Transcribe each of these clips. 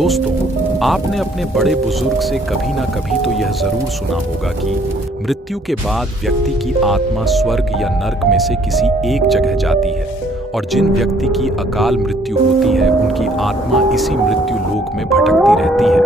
दोस्तों, आपने अपने बड़े बुजुर्ग से कभी ना कभी तो यह जरूर सुना होगा कि मृत्यु के बाद व्यक्ति की आत्मा स्वर्ग या नर्क में से किसी एक जगह जाती है और जिन व्यक्ति की अकाल मृत्यु होती है उनकी आत्मा इसी मृत्यु लोक में भटकती रहती है।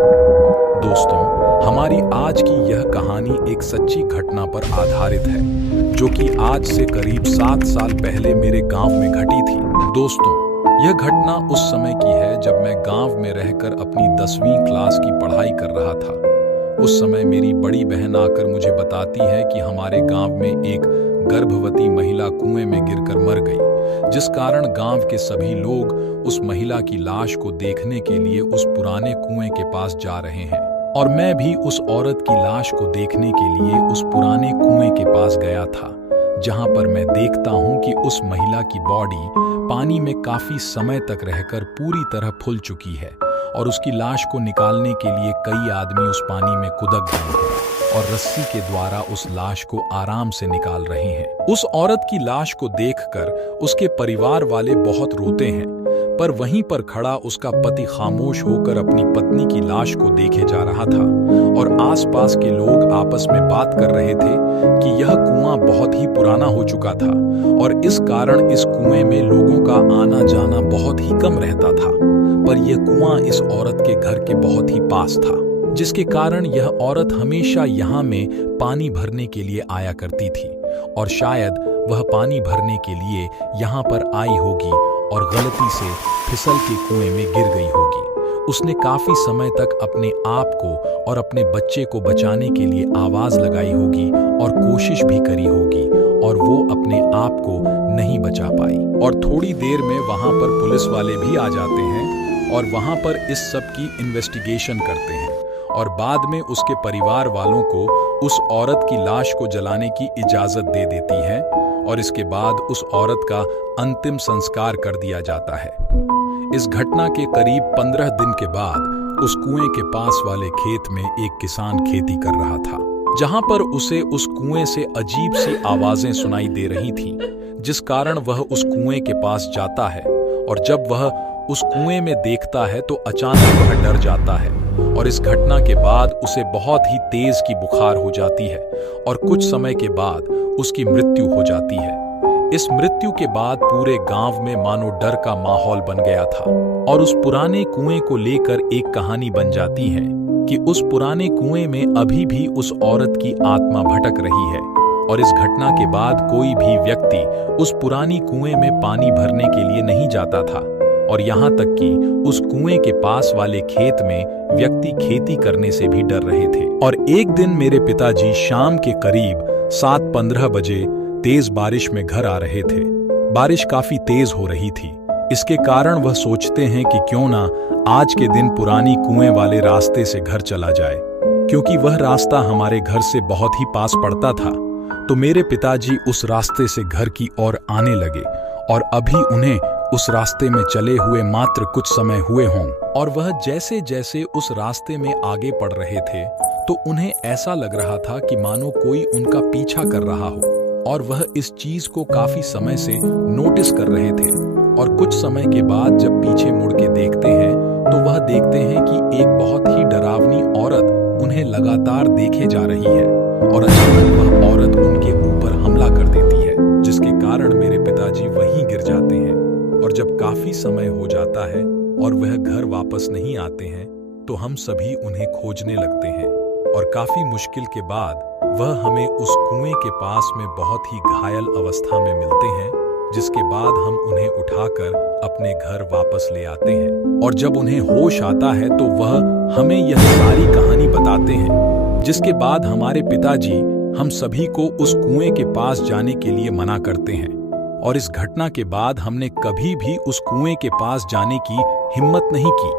दोस्तों, हमारी आज की यह कहानी एक सच्ची घटना पर आधारित है जो कि आज से करीब 7 साल पहले मेरे गांव में घटी थी। दोस्तों, यह घटना उस समय की है जब मैं गांव में रहकर अपनी 10वीं क्लास की पढ़ाई कर रहा था। उस समय मेरी बड़ी बहन आकर मुझे बताती है कि हमारे गांव में एक गर्भवती महिला कुएं में गिरकर मर गई, जिस कारण गांव के सभी लोग उस महिला की लाश को देखने के लिए उस पुराने कुएं के पास जा रहे हैं। और मैं भी उस औरत की लाश को देखने के लिए उस पुराने कुएं के पास गया था, जहां पर मैं देखता हूं कि उस महिला की बॉडी पानी में काफी समय तक रहकर पूरी तरह फूल चुकी है और उसकी लाश को निकालने के लिए कई आदमी उस पानी में कूद गए हैं और रस्सी के द्वारा उस लाश को आराम से निकाल रहे हैं। उस औरत की लाश को देखकर उसके परिवार वाले बहुत रोते हैं, पर वहीं पर खड़ा उसका पति खामोश होकर अपनी पत्नी की लाश को देखे जा रहा था और आसपास के लोग आपस में बात कर रहे थे कि यह कुआं बहुत ही पुराना हो चुका था और इस कारण इस कुएं में लोगों का आना जाना बहुत ही कम रहता था। पर यह कुआं इस औरत के घर के बहुत ही पास था, जिसके कारण यह औरत हमेशा यहाँ में पानी भरने के लिए आया करती थी और शायद वह पानी भरने के लिए यहाँ पर आई होगी और गलती से फिसल के कुएं में गिर गई होगी। उसने काफी समय तक अपने आप को और अपने बच्चे को बचाने के लिए आवाज लगाई होगी और कोशिश भी करी होगी और वो अपने आप को नहीं बचा पाई। और थोड़ी देर में वहां पर पुलिस वाले भी आ जाते हैं और वहां पर इस सब की इन्वेस्टिगेशन करते हैं और बाद में उसके परिवार वालों को उस औरत की लाश को जलाने की इजाजत दे देती है और इसके बाद उस औरत का अंतिम संस्कार कर दिया जाता है। इस घटना के करीब 15 दिन के बाद उस कुएं के पास वाले खेत में एक किसान खेती कर रहा था, जहां पर उसे उस कुएं से अजीब सी आवाजें सुनाई दे रही थीं, जिस कारण वह उस कुएं के पास जाता है और जब वह उस कुएं में देखता है तो अचानक वह डर जाता है और इस घटना के बाद उसे बहुत ही तेज की बुखार हो जाती है और कुछ समय के बाद उसकी मृत्यु हो जाती है। इस मृत्यु के बाद पूरे गांव में मानो डर का माहौल बन गया था और उस पुराने कुएं को लेकर एक कहानी बन जाती है कि उस पुराने कुएं में अभी भी उस औरत की आत्मा भटक रही है और इस घटना के बाद कोई भी व्यक्ति उस पुरानी कुएं में पानी भरने के लिए नहीं जाता था और यहाँ तक कि उस कुएं के पास वाले खेत में व्यक्ति खेती करने से भी डर रहे थे। और एक दिन मेरे पिताजी शाम के करीब 7:15 बजे तेज बारिश में घर आ रहे थे। बारिश काफी तेज हो रही थी, इसके कारण वह सोचते हैं कि क्यों ना आज के दिन पुरानी कुएं वाले रास्ते से घर चला जाए, क्योंकि वह रास्ता हमारे घर से बहुत ही पास पड़ता था। तो मेरे पिताजी उस रास्ते से घर की ओर आने लगे और अभी उन्हें उस रास्ते में चले हुए मात्र कुछ समय हुए हों और वह जैसे जैसे उस रास्ते में आगे बढ़ रहे थे तो उन्हें ऐसा लग रहा था कि मानो कोई उनका पीछा कर रहा हो और वह इस चीज को काफी समय से नोटिस कर रहे थे। और कुछ समय के बाद जब पीछे मुड़ के देखते हैं तो वह देखते हैं कि एक बहुत ही डरावनी औरत उन्हें लगातार देखे जा रही है और अचानक वह औरत उनके ऊपर हमला कर देती है, जिसके कारण मेरे पिताजी वहीं गिर जाते हैं। और जब काफी समय हो जाता है और वह घर वापस नहीं आते हैं तो हम सभी उन्हें खोजने लगते हैं और काफी मुश्किल के बाद वह हमें उस कुएं के पास में बहुत ही घायल अवस्था में मिलते हैं, जिसके बाद हम उन्हें उठाकर अपने घर वापस ले आते हैं। और जब उन्हें होश आता है तो वह हमें यह सारी कहानी बताते हैं, जिसके बाद हमारे पिताजी हम सभी को उस कुएं के पास जाने के लिए मना करते हैं। और इस घटना के बाद हमने कभी भी उस कुएं के पास जाने की हिम्मत नहीं की।